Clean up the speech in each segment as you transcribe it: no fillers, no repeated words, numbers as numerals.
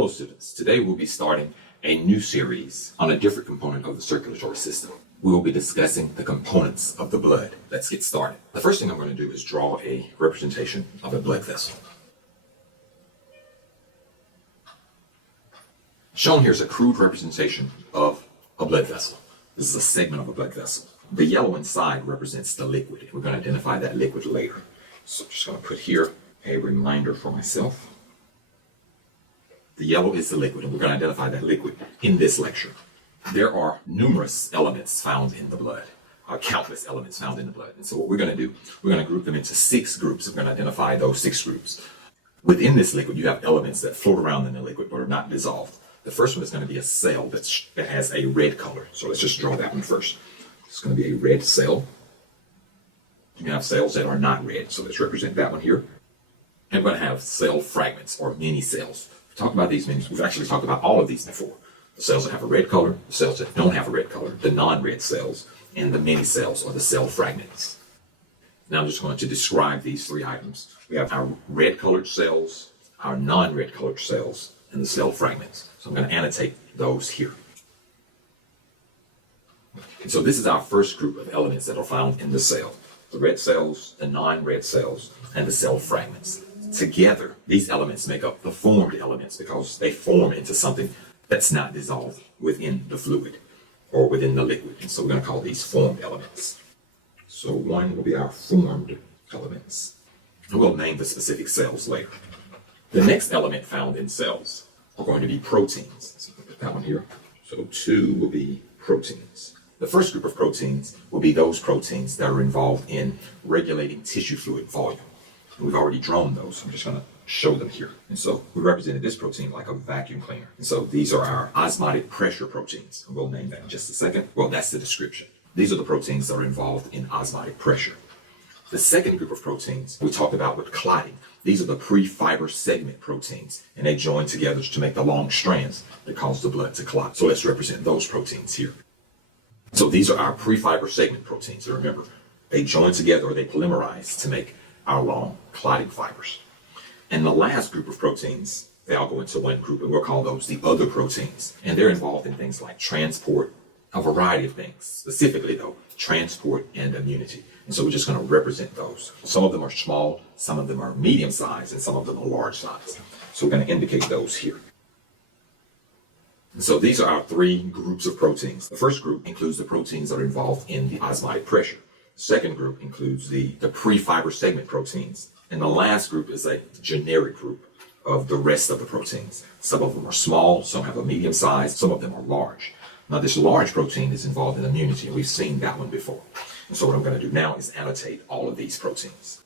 Hello students, today we'll be starting a new series on a different component of the circulatory system. We will be discussing the components of the blood. Let's get started. The first thing I'm going to do is draw a representation of a blood vessel. Shown here is a crude representation of a blood vessel. This is a segment of a blood vessel. The yellow inside represents the liquid. We're going to identify that liquid later. So I'm just going to put here a reminder for myself. The yellow is the liquid, and we're going to identify that liquid in this lecture. There are numerous elements found in the blood, countless elements found in the blood. And so what we're going to do, we're going to group them into 6 groups. We're going to identify those 6 groups. Within this liquid, you have elements that float around in the liquid but are not dissolved. The first one is going to be a cell that has a red color. So let's just draw that one first. It's going to be a red cell. You have cells that are not red, so let's represent that one here. And we're going to have cell fragments or mini cells. Talk about these minis. We've actually talked about all of these before. The cells that have a red color, the cells that don't have a red color, the non-red cells, and the mini cells or the cell fragments. Now I'm just going to describe these 3 items. We have our red colored cells, our non-red colored cells, and the cell fragments. So I'm going to annotate those here. And so this is our first group of elements that are found in the cell. The red cells, the non-red cells, and the cell fragments. Together, these elements make up the formed elements because they form into something that's not dissolved within the fluid or within the liquid. And so we're going to call these formed elements. So one will be our formed elements. And we'll name the specific cells later. The next element found in cells are going to be proteins. So I'll put that one here. So 2 will be proteins. The first group of proteins will be those proteins that are involved in regulating tissue fluid volume. We've already drawn those. I'm just going to show them here. And so we represented this protein like a vacuum cleaner. And so these are our osmotic pressure proteins. And we'll name that in just a second. Well, that's the description. These are the proteins that are involved in osmotic pressure. The second group of proteins we talked about with clotting. These are the pre-fiber segment proteins. And they join together to make the long strands that cause the blood to clot. So let's represent those proteins here. So these are our pre-fiber segment proteins. So remember, they join together or they polymerize to make our long clotting fibers. And the last group of proteins, they all go into one group, and we'll call those the other proteins. And they're involved in things like transport, a variety of things, specifically though, transport and immunity. And so we're just going to represent those. Some of them are small, some of them are medium size, and some of them are large size. So we're going to indicate those here. And so these are our 3 groups of proteins. The first group includes the proteins that are involved in the osmotic pressure. Second group includes the pre-fiber segment proteins. And the last group is a generic group of the rest of the proteins. Some of them are small, some have a medium size, some of them are large. Now this large protein is involved in immunity, and we've seen that one before. And so what I'm going to do now is annotate all of these proteins.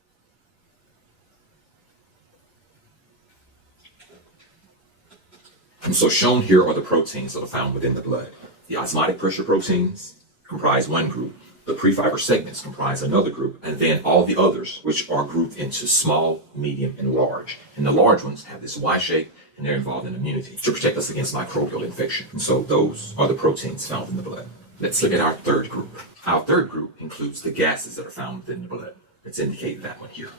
And so shown here are the proteins that are found within the blood. The osmotic pressure proteins comprise one group. The pre-fiber segments comprise another group, and then all the others, which are grouped into small, medium, and large. And the large ones have this Y shape, and they're involved in immunity to protect us against microbial infection. And so those are the proteins found in the blood. Let's look at our third group. Our third group includes the gases that are found within the blood. Let's indicate that one here.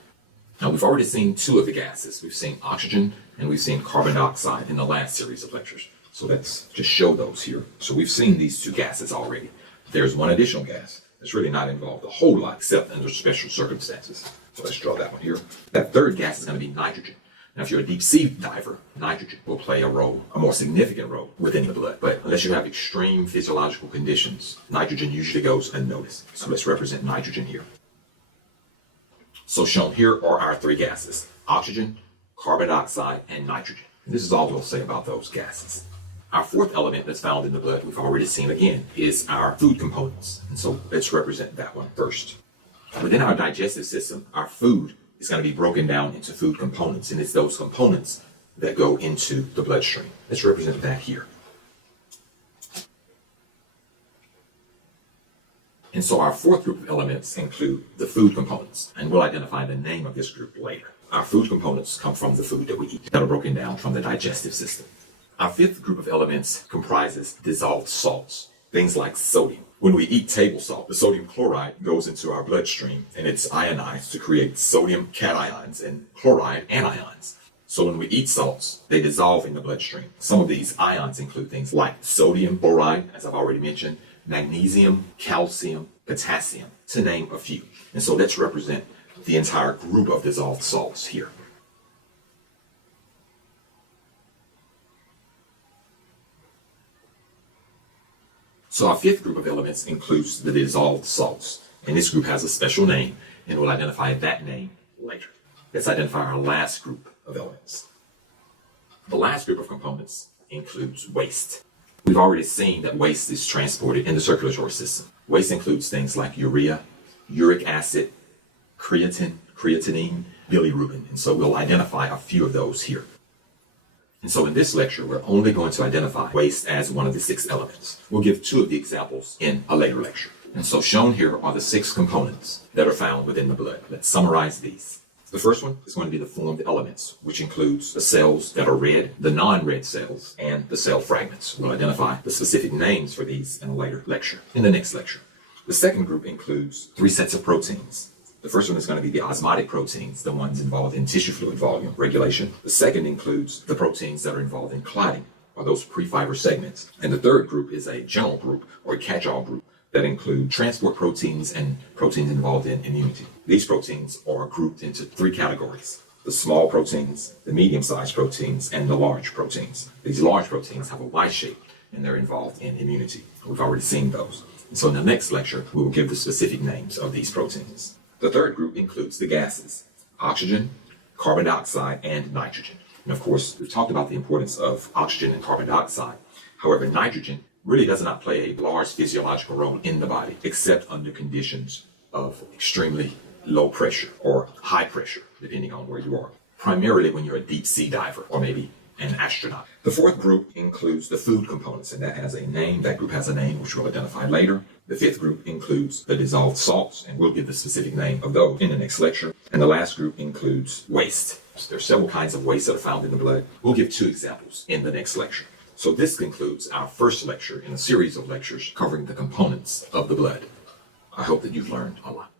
Now we've already seen 2 of the gases. We've seen oxygen and we've seen carbon dioxide in the last series of lectures. So let's just show those here. So we've seen these 2 gases already. There's one additional gas. It's really not involved a whole lot except under special circumstances. So let's draw that one here. That third gas is going to be nitrogen. Now if you're a deep sea diver, nitrogen will play a role, a more significant role within the blood. But unless you have extreme physiological conditions, nitrogen usually goes unnoticed. So let's represent nitrogen here. So shown here are our 3 gases: oxygen, carbon dioxide, and nitrogen. And this is all we'll say about those gases. Our fourth element that's found in the blood, we've already seen again, is our food components. And so let's represent that one first. Within our digestive system, our food is going to be broken down into food components, and it's those components that go into the bloodstream. Let's represent that here. And so our fourth group of elements include the food components, and we'll identify the name of this group later. Our food components come from the food that we eat, that are broken down from the digestive system. Our fifth group of elements comprises dissolved salts, things like sodium. When we eat table salt, the sodium chloride goes into our bloodstream and it's ionized to create sodium cations and chloride anions. So when we eat salts, they dissolve in the bloodstream. Some of these ions include things like sodium boride, as I've already mentioned, magnesium, calcium, potassium, to name a few. And so let's represent the entire group of dissolved salts here. So our fifth group of elements includes the dissolved salts. And this group has a special name, and we'll identify that name later. Let's identify our last group of elements. The last group of components includes waste. We've already seen that waste is transported in the circulatory system. Waste includes things like urea, uric acid, creatine, bilirubin, and so we'll identify a few of those here. And so in this lecture, we're only going to identify waste as one of the 6 elements. We'll give 2 of the examples in a later lecture. And so shown here are the 6 components that are found within the blood. Let's summarize these. The first one is going to be the formed elements, which includes the cells that are red, the non-red cells, and the cell fragments. We'll identify the specific names for these in a later lecture, in the next lecture. The second group includes 3 sets of proteins. The first one is going to be the osmotic proteins, the ones involved in tissue fluid volume regulation. The second includes the proteins that are involved in clotting, or those pre-fiber segments. And the third group is a general group, or a catch-all group, that include transport proteins and proteins involved in immunity. These proteins are grouped into 3 categories: the small proteins, the medium-sized proteins, and the large proteins. These large proteins have a Y shape, and they're involved in immunity. We've already seen those. And so in the next lecture, we will give the specific names of these proteins. The third group includes the gases: oxygen, carbon dioxide, and nitrogen. And of course, we've talked about the importance of oxygen and carbon dioxide. However, nitrogen really does not play a large physiological role in the body, except under conditions of extremely low pressure or high pressure, depending on where you are. Primarily when you're a deep sea diver or maybe an astronaut. The fourth group includes the food components, and that has a name. That group has a name, which we'll identify later. The fifth group includes the dissolved salts, and we'll give the specific name of those in the next lecture. And the last group includes waste. There are several kinds of waste that are found in the blood. We'll give 2 examples in the next lecture. So this concludes our first lecture in a series of lectures covering the components of the blood. I hope that you've learned a lot.